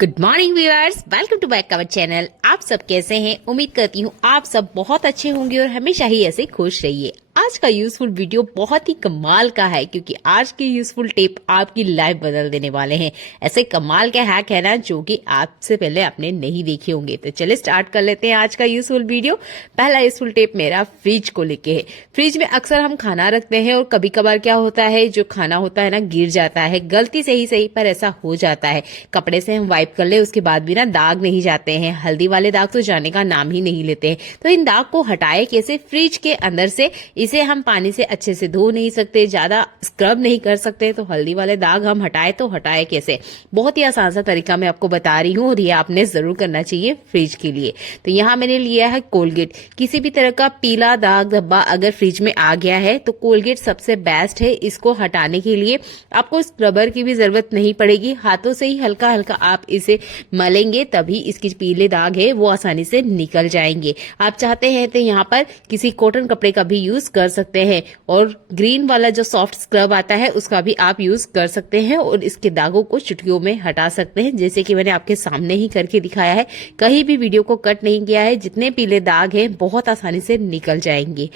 Good morning viewers, welcome to back our channel. आप सब कैसे हैं? उम्मीद करती हूँ आप सब बहुत अच्छे होंगे और हमेशा ही ऐसे खुश रहिए। आज का यूजफुल वीडियो बहुत ही कमाल का है क्योंकि आज के यूजफुल टिप आपकी लाइफ बदल देने वाले हैं। ऐसे कमाल के हैक है ना जो कि आपसे पहले आपने नहीं देखे होंगे। तो चलिए स्टार्ट कर लेते हैं आज का यूजफुल वीडियो। पहला यूजफुल टिप मेरा फ्रिज को लेके है। फ्रिज में अक्सर हम खाना रखते हैं और कभी कभार क्या होता है, जो खाना होता है ना गिर जाता है। गलती से ही सही पर ऐसा हो जाता है। कपड़े से हम वाइप कर ले उसके बाद भी ना दाग नहीं जाते हैं। हल्दी वाले दाग तो जाने का नाम ही नहीं लेते हैं। तो इन दाग को हटाए कैसे? फ्रिज के अंदर से। इसे हम पानी से अच्छे से धो नहीं सकते, ज्यादा स्क्रब नहीं कर सकते। तो हल्दी वाले दाग हम हटाए तो हटाए कैसे? बहुत ही आसान सा तरीका मैं आपको बता रही हूँ और ये आपने जरूर करना चाहिए फ्रिज के लिए। तो यहाँ मैंने लिया है कोलगेट। किसी भी तरह का पीला दाग धब्बा अगर फ्रिज में आ गया है तो कोलगेट सबसे बेस्ट है। इसको हटाने के लिए आपको स्क्रबर की भी जरूरत नहीं पड़ेगी। हाथों से ही हल्का हल्का आप इसे मलेंगे तभी इसकी पीले दाग है वो आसानी से निकल जाएंगे। आप चाहते हैं तो यहाँ पर किसी कॉटन कपड़े का भी यूज कर सकते हैं और ग्रीन वाला जो सॉफ्ट स्क्रब आता है उसका भी आप यूज कर सकते हैं और इसके दागों को चुटकियों में हटा सकते हैं, जैसे कि मैंने आपके सामने ही करके दिखाया है। कहीं भी वीडियो को कट नहीं किया है। जितने पीले दाग हैं बहुत आसानी से निकल जाएंगे।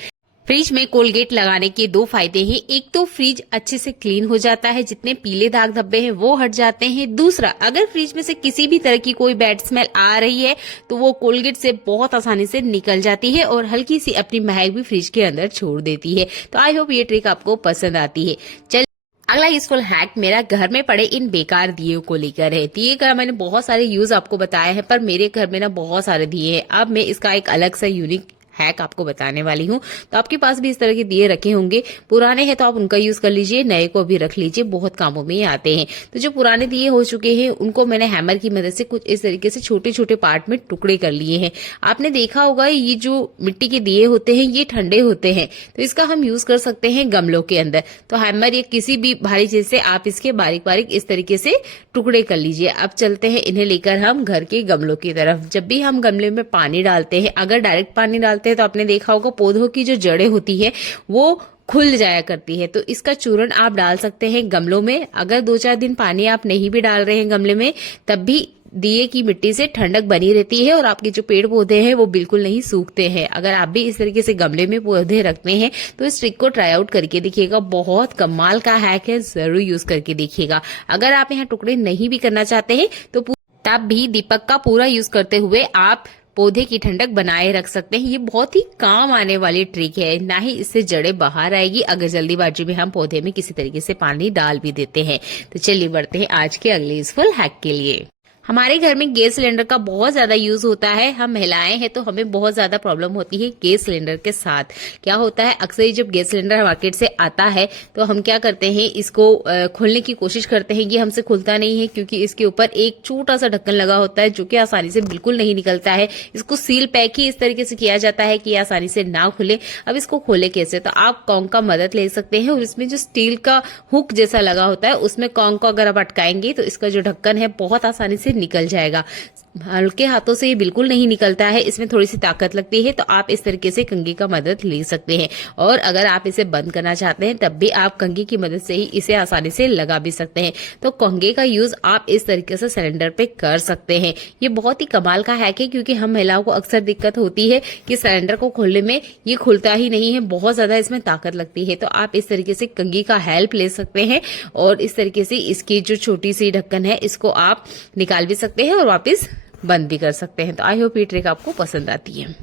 फ्रिज में कोलगेट लगाने के दो फायदे हैं। एक तो फ्रिज अच्छे से क्लीन हो जाता है, जितने पीले दाग धब्बे हैं वो हट जाते हैं। दूसरा, अगर फ्रिज में से किसी भी तरह की कोई बैड स्मेल आ रही है तो वो कोलगेट से बहुत आसानी से निकल जाती है और हल्की सी अपनी महक भी फ्रिज के अंदर छोड़ देती है। तो आई होप ये ट्रिक आपको पसंद आती है। चल अगला यूजफुल हैक मेरा घर में पड़े इन बेकार दिए को लेकर है। दिए का मैंने बहुत सारे यूज आपको बताए हैं, पर मेरे घर में ना बहुत सारे दिए हैं। अब मैं इसका एक अलग सा यूनिक हैक आपको बताने वाली हूँ। तो आपके पास भी इस तरह के दिए रखे होंगे। पुराने हैं तो आप उनका यूज कर लीजिए, नए को भी रख लीजिए, बहुत कामों में आते हैं। तो जो पुराने दिए हो चुके हैं उनको मैंने हैमर की मदद से कुछ इस तरीके से छोटे छोटे पार्ट में टुकड़े कर लिए हैं। आपने देखा होगा ये जो मिट्टी के दिए होते हैं ये ठंडे होते हैं, तो इसका हम यूज कर सकते हैं गमलों के अंदर। तो हैमर या किसी भी भारी चीज से आप इसके बारीक बारीक इस तरीके से टुकड़े कर लीजिए। अब चलते हैं इन्हें लेकर हम घर के गमलों की तरफ। जब भी हम गमले में पानी डालते हैं, अगर डायरेक्ट पानी डालते हैं तो आपने देखा होगा पौधों की जो जड़ें होती है वो खुल जाया करती है। तो इसका चूर्ण आप डाल सकते हैं गमलों में। अगर 2-4 दिन पानी आप नहीं भी डाल रहे हैं गमले में, तब भी दिए की मिट्टी से ठंडक बनी रहती है और आपके जो पेड़ पौधे हैं वो बिल्कुल नहीं सूखते हैं। अगर आप भी इस तरीके से गमले में पौधे रखते हैं तो इस ट्रिक को ट्राई आउट करके देखिएगा। बहुत कमाल का हैक है, जरूर यूज करके देखिएगा। अगर आप यहाँ टुकड़े नहीं भी करना चाहते हैं तो तब भी दीपक का पूरा यूज करते हुए आप पौधे की ठंडक बनाए रख सकते हैं। ये बहुत ही काम आने वाली ट्रिक है। ना ही इससे जड़ें बाहर आएगी अगर जल्दीबाजी में हम पौधे में किसी तरीके से पानी डाल भी देते हैं। तो चलिए बढ़ते हैं आज के अगले यूजफुल हैक के लिए। हमारे घर में गैस सिलेंडर का बहुत ज्यादा यूज होता है। हम महिलाएं हैं तो हमें बहुत ज्यादा प्रॉब्लम होती है गैस सिलेंडर के साथ। क्या होता है, अक्सर ही जब गैस सिलेंडर मार्केट से आता है तो हम क्या करते हैं, इसको खोलने की कोशिश करते हैं। ये हमसे खुलता नहीं है क्योंकि इसके ऊपर एक छोटा सा ढक्कन लगा होता है जो कि आसानी से बिल्कुल नहीं निकलता है। इसको सील पैक ही इस तरीके से किया जाता है कि आसानी से ना खुले। अब इसको खोले कैसे? तो आप कॉन्ग का मदद ले सकते हैं और इसमें जो स्टील का हुक जैसा लगा होता है उसमें कॉन्ग को अगर आप अटकाएंगे तो इसका जो ढक्कन है बहुत आसानी से निकल जाएगा। हल्के हाथों से ये बिल्कुल नहीं निकलता है, इसमें थोड़ी सी ताकत लगती है। तो आप इस तरीके से कंघी का मदद ले सकते हैं और अगर आप इसे बंद करना चाहते हैं तब भी आप कंघी की मदद से ही इसे आसानी से लगा भी सकते हैं। तो कंघी का यूज आप इस तरीके से सिलेंडर पे कर सकते हैं। ये बहुत ही कमाल का हैक है क्योंकि हम महिलाओं को अक्सर दिक्कत होती है कि सिलेंडर को खोलने में ये खुलता ही नहीं है, बहुत ज्यादा इसमें ताकत लगती है। तो आप इस तरीके से कंघी का हेल्प ले सकते हैं और इस तरीके से इसकी जो छोटी सी ढक्कन है इसको आप निकाल भी सकते हैं और वापस बंद भी कर सकते हैं। तो आई होप ये ट्रिक आपको पसंद आती है।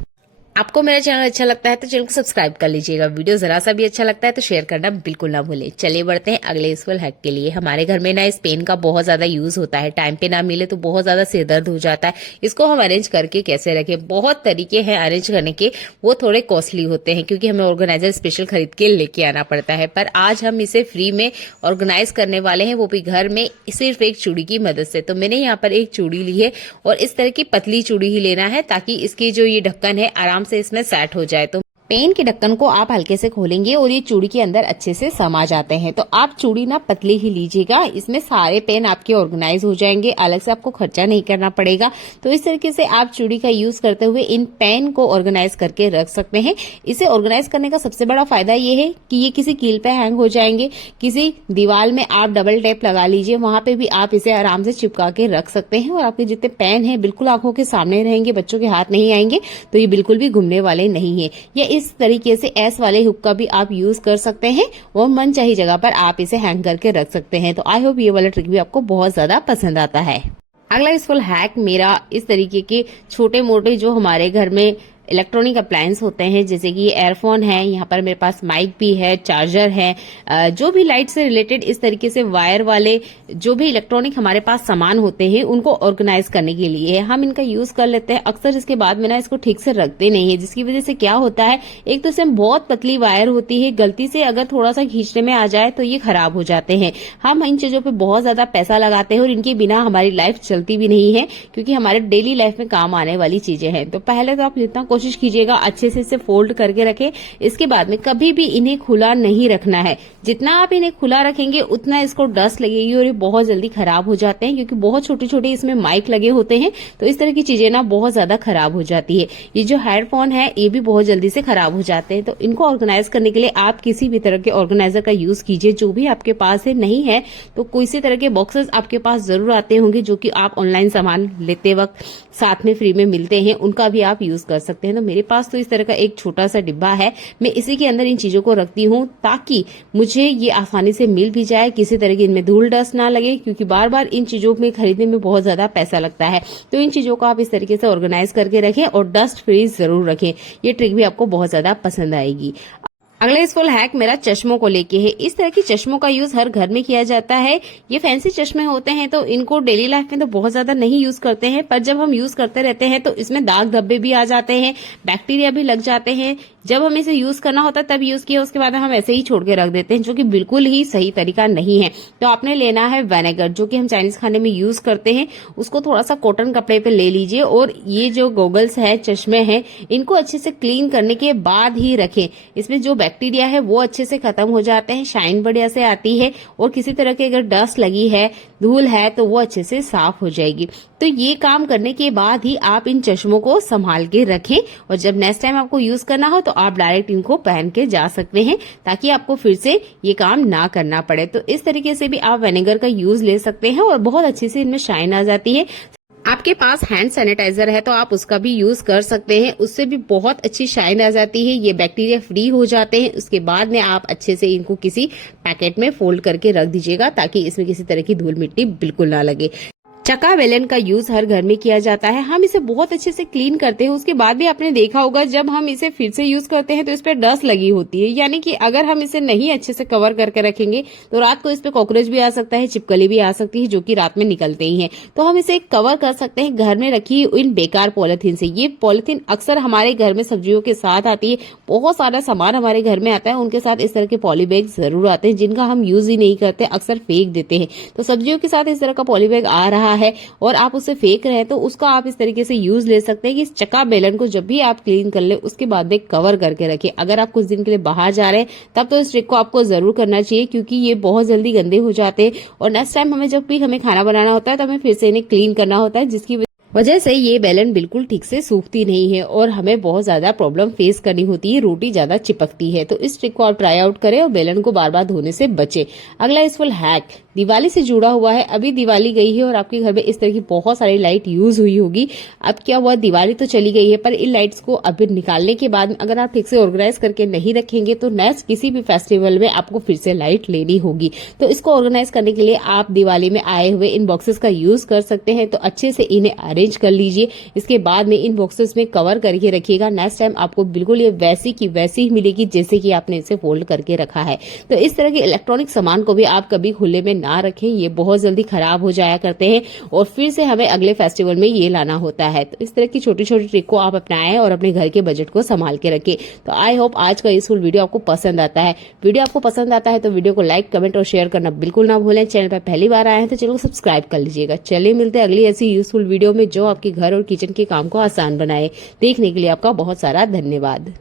आपको मेरा चैनल अच्छा लगता है तो चैनल को सब्सक्राइब कर लीजिएगा। वीडियो जरा सा भी अच्छा लगता है तो शेयर करना बिल्कुल ना भूलें। चलिए बढ़ते हैं अगले यूजफुल हैक के लिए। हमारे घर में ना इस पेन का बहुत ज्यादा यूज होता है। टाइम पे ना मिले तो बहुत ज्यादा सिर दर्द हो जाता है। इसको हम अरेंज करके कैसे रखें? बहुत तरीके हैं अरेंज करने के, वो थोड़े कॉस्टली होते हैं क्योंकि हमें ऑर्गेनाइजर स्पेशल खरीद के लेके आना पड़ता है। पर आज हम इसे फ्री में ऑर्गेनाइज करने वाले हैं, वो भी घर में सिर्फ एक चूड़ी की मदद से। तो मैंने यहाँ पर एक चूड़ी ली है और इस तरह की पतली चूड़ी ही लेना है ताकि इसकी जो ये ढक्कन है आराम से इसमें सेट हो जाए। तो पेन के ढक्कन को आप हल्के से खोलेंगे और ये चूड़ी के अंदर अच्छे से समा जाते हैं। तो आप चूड़ी ना पतली ही लीजिएगा, इसमें सारे पेन आपके ऑर्गेनाइज हो जाएंगे, अलग से आपको खर्चा नहीं करना पड़ेगा। तो इस तरीके से आप चूड़ी का यूज करते हुए इन पेन को ऑर्गेनाइज करके रख सकते हैं। इसे ऑर्गेनाइज करने का सबसे बड़ा फायदा ये है कि ये किसी कील पे हैंग हो जाएंगे, किसी दीवार में आप डबल टेप लगा लीजिए, वहां पे भी आप इसे आराम से चिपका के रख सकते हैं और आपके जितने पेन है बिल्कुल आंखों के सामने रहेंगे, बच्चों के हाथ नहीं आएंगे, तो ये बिल्कुल भी घूमने वाले नहीं है। या इस तरीके से एस वाले हुक का भी आप यूज कर सकते हैं और मन चाही जगह पर आप इसे हैंग करके रख सकते हैं। तो आई होप ये वाला ट्रिक भी आपको बहुत ज्यादा पसंद आता है। अगला यूजफुल हैक मेरा इस तरीके के छोटे मोटे जो हमारे घर में इलेक्ट्रॉनिक अप्लायंस होते हैं, जैसे कि एयरफोन है, यहाँ पर मेरे पास माइक भी है, चार्जर है, जो भी लाइट से रिलेटेड इस तरीके से वायर वाले जो भी इलेक्ट्रॉनिक हमारे पास सामान होते हैं उनको ऑर्गेनाइज करने के लिए हम इनका यूज कर लेते हैं। अक्सर इसके बाद में ना इसको ठीक से रखते नहीं है, जिसकी वजह से क्या होता है, एक तो इसमें बहुत पतली वायर होती है, गलती से अगर थोड़ा सा खींचने में आ जाए तो ये खराब हो जाते हैं। हम इन चीजों पे बहुत ज्यादा पैसा लगाते हैं और इनके बिना हमारी लाइफ चलती भी नहीं है, क्योंकि हमारे डेली लाइफ में काम आने वाली चीजें हैं। तो पहले तो आप जितना कोशिश कीजिएगा अच्छे से इसे फोल्ड करके रखें। इसके बाद में कभी भी इन्हें खुला नहीं रखना है, जितना आप इन्हें खुला रखेंगे उतना इसको डस्ट लगेगी और ये बहुत जल्दी खराब हो जाते हैं, क्योंकि बहुत छोटे छोटे इसमें माइक लगे होते हैं। तो इस तरह की चीजें ना बहुत ज्यादा खराब हो जाती है। ये जो हेडफोन है ये भी बहुत जल्दी से खराब हो जाते हैं। तो इनको ऑर्गेनाइज करने के लिए आप किसी भी तरह के ऑर्गेनाइजर का यूज कीजिए, जो भी आपके पास है। नहीं है तो कोई सी तरह के बॉक्सेस आपके पास जरूर आते होंगे, जो कि आप ऑनलाइन सामान लेते वक्त साथ में फ्री में मिलते हैं, उनका भी आप यूज कर सकते हैं। तो मेरे पास तो इस तरह का एक छोटा सा डिब्बा है, मैं इसी के अंदर इन चीजों को रखती हूँ ताकि मुझे ये आसानी से मिल भी जाए, किसी तरह की इनमें धूल डस्ट ना लगे, क्योंकि बार बार इन चीजों में खरीदने में बहुत ज्यादा पैसा लगता है। तो इन चीजों को आप इस तरीके से ऑर्गेनाइज करके रखें और डस्ट फ्री जरूर रखें। ये ट्रिक भी आपको बहुत ज्यादा पसंद आएगी। अगला यूजफुल हैक मेरा चश्मों को लेके है। इस तरह की चश्मों का यूज हर घर में किया जाता है। ये फैंसी चश्मे होते हैं तो इनको डेली लाइफ में तो बहुत ज्यादा नहीं यूज करते हैं, पर जब हम यूज करते रहते हैं तो इसमें दाग धब्बे भी आ जाते हैं, बैक्टीरिया भी लग जाते हैं। जब हमें इसे यूज करना होता है तब यूज किया, उसके बाद हम ऐसे ही छोड़ के रख देते हैं, जो कि बिल्कुल ही सही तरीका नहीं है। तो आपने लेना है विनेगर, जो कि हम चाइनीज खाने में यूज करते हैं। उसको थोड़ा सा कॉटन कपड़े पे ले लीजिए और ये जो गॉगल्स है, चश्मे हैं, इनको अच्छे से क्लीन करने के बाद ही रखें। इसमें जो बैक्टीरिया है वो अच्छे से खत्म हो जाते हैं, शाइन बढ़िया से आती है और किसी तरह की अगर डस्ट लगी है, धूल है, तो वो अच्छे से साफ हो जाएगी। तो ये काम करने के बाद ही आप इन चश्मों को संभाल के रखें और जब नेक्स्ट टाइम आपको यूज करना हो तो आप डायरेक्ट इनको पहन के जा सकते हैं, ताकि आपको फिर से ये काम ना करना पड़े। तो इस तरीके से भी आप विनेगर का यूज ले सकते हैं और बहुत अच्छी से इनमें शाइन आ जाती है। आपके पास हैंड सैनिटाइजर है तो आप उसका भी यूज कर सकते हैं, उससे भी बहुत अच्छी शाइन आ जाती है, ये बैक्टीरिया फ्री हो जाते हैं। उसके बाद में आप अच्छे से इनको किसी पैकेट में फोल्ड करके रख दीजिएगा, ताकि इसमें किसी तरह की धूल मिट्टी बिल्कुल ना लगे। चक्का बेलन का यूज हर घर में किया जाता है, हम इसे बहुत अच्छे से क्लीन करते हैं। उसके बाद भी आपने देखा होगा जब हम इसे फिर से यूज करते हैं तो इस पर डस्ट लगी होती है, यानी कि अगर हम इसे नहीं अच्छे से कवर करके रखेंगे तो रात को इस पे कॉकरोच भी आ सकता है, छिपकली भी आ सकती है, जो कि रात में निकलते ही हैं। तो हम इसे कवर कर सकते हैं घर में रखी इन बेकार पॉलिथीन से। ये पॉलिथीन अक्सर हमारे घर में सब्जियों के साथ आती है, बहुत सारा सामान हमारे घर में आता है, उनके साथ इस तरह के पॉली बैग जरूर आते हैं, जिनका हम यूज ही नहीं करते, अक्सर फेंक देते हैं। तो सब्जियों के साथ इस तरह का पॉली बैग आ रहा है और आप उसे फेंक रहे हैं तो उसका आप इस तरीके से यूज ले सकते हैं कि इस चक्का बेलन को जब भी आप क्लीन कर ले उसके बाद में कवर करके रखें। अगर आप कुछ दिन के लिए बाहर जा रहे हैं तब तो इस ट्रिक को आपको जरूर करना चाहिए, क्योंकि ये बहुत जल्दी गंदे हो जाते हैं और नेक्स्ट टाइम हमें जब भी हमें खाना बनाना होता है तो हमें फिर से इन्हें क्लीन करना होता है, जिसकी वजह से ये बेलन बिल्कुल ठीक से सूखती नहीं है और हमें बहुत ज्यादा प्रॉब्लम फेस करनी होती है, रोटी ज्यादा चिपकती है। तो इस ट्रिक को आप ट्राई आउट करें और बेलन को बार बार धोने से बचे। अगला यूजफुल हैक दिवाली से जुड़ा हुआ है। अभी दिवाली गई है और आपके घर में इस तरह की बहुत सारी लाइट यूज हुई होगी। अब क्या हुआ, दिवाली तो चली गई है, पर इन लाइट्स को अभी निकालने के बाद अगर आप ठीक से ऑर्गेनाइज करके नहीं रखेंगे तो नेक्स्ट किसी भी फेस्टिवल में आपको फिर से लाइट लेनी होगी। तो इसको ऑर्गेनाइज करने के लिए आप दिवाली में आए हुए इन बॉक्सेस का यूज कर सकते हैं। तो अच्छे से इन्हें अरेंज कर लीजिए, इसके बाद में इन बॉक्सेस में कवर करके रखिएगा। नेक्स्ट टाइम आपको बिल्कुल ये वैसी की वैसी ही मिलेगी जैसे कि आपने इसे फोल्ड करके रखा है। तो इस तरह के इलेक्ट्रॉनिक सामान को भी आप कभी खुले में ना रखें, ये बहुत जल्दी खराब हो जाया करते हैं और फिर से हमें अगले फेस्टिवल में ये लाना होता है। तो इस तरह की छोटी छोटी ट्रिक को आप अपनाएं और अपने घर के बजट को संभाल के रखें। तो आई होप आज का यूजफुल वीडियो आपको पसंद आता है। वीडियो आपको पसंद आता है तो वीडियो को लाइक, कमेंट और शेयर करना बिल्कुल ना भूलें। चैनल पर पहली बार आए हैं तो चैनल को सब्सक्राइब कर लीजिएगा। चलिए मिलते हैं अगली ऐसी यूजफुल वीडियो में जो आपके घर और किचन के काम को आसान बनाए। देखने के लिए आपका बहुत सारा धन्यवाद।